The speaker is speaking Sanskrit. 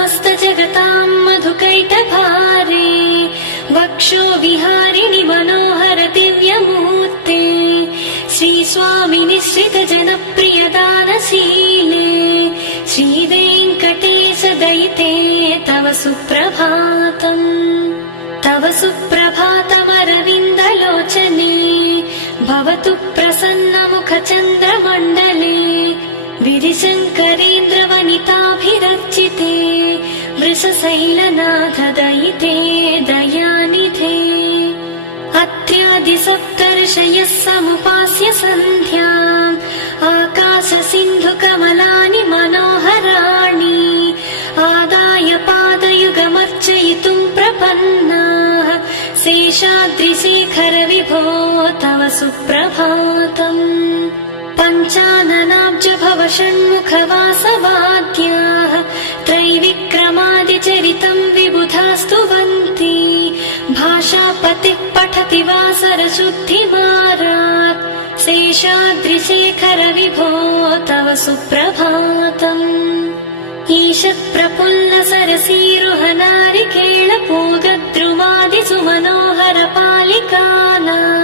समस्त जगतां मधुकैटभारे वक्षो विहारिणि मनोहर दिव्यमूर्ते श्रीस्वामि निश्चित जनप्रिय दानशीले श्रीवेङ्कटेश दयिते तव सुप्रभातम्। तव सुप्रभातमरविन्दलोचने भवतु प्रसन्नमुखचन्द्रमण्डले विधिशङ्करेन्द्रवनिताभिरर्चिते वृषशैलनाथ दयिते दयानिधे। अत्र्यादिसप्तर्षयः समुपास्य सन्ध्याम् आकाशसिन्धुकमलानि मनोहराणि आदाय पादयुगमर्चयितुम् प्रपन्नाः शेषाद्रिशेखर विभो तव सुप्रभातम्। पञ्चाननाब्ज भव षण्मुखवासवाद्याः त्रैविक्रमादिचरितम् विबुधास्तुवन्ति भाषापतिः पठति वासरशुद्धिमारात् शेषाद्रिशेखर विभो तव सुप्रभातम्। ईषत्प्रफुल्ल सरसीरुह नारिकेळ पूगद्रुमादिसुमनोहर पालिकानां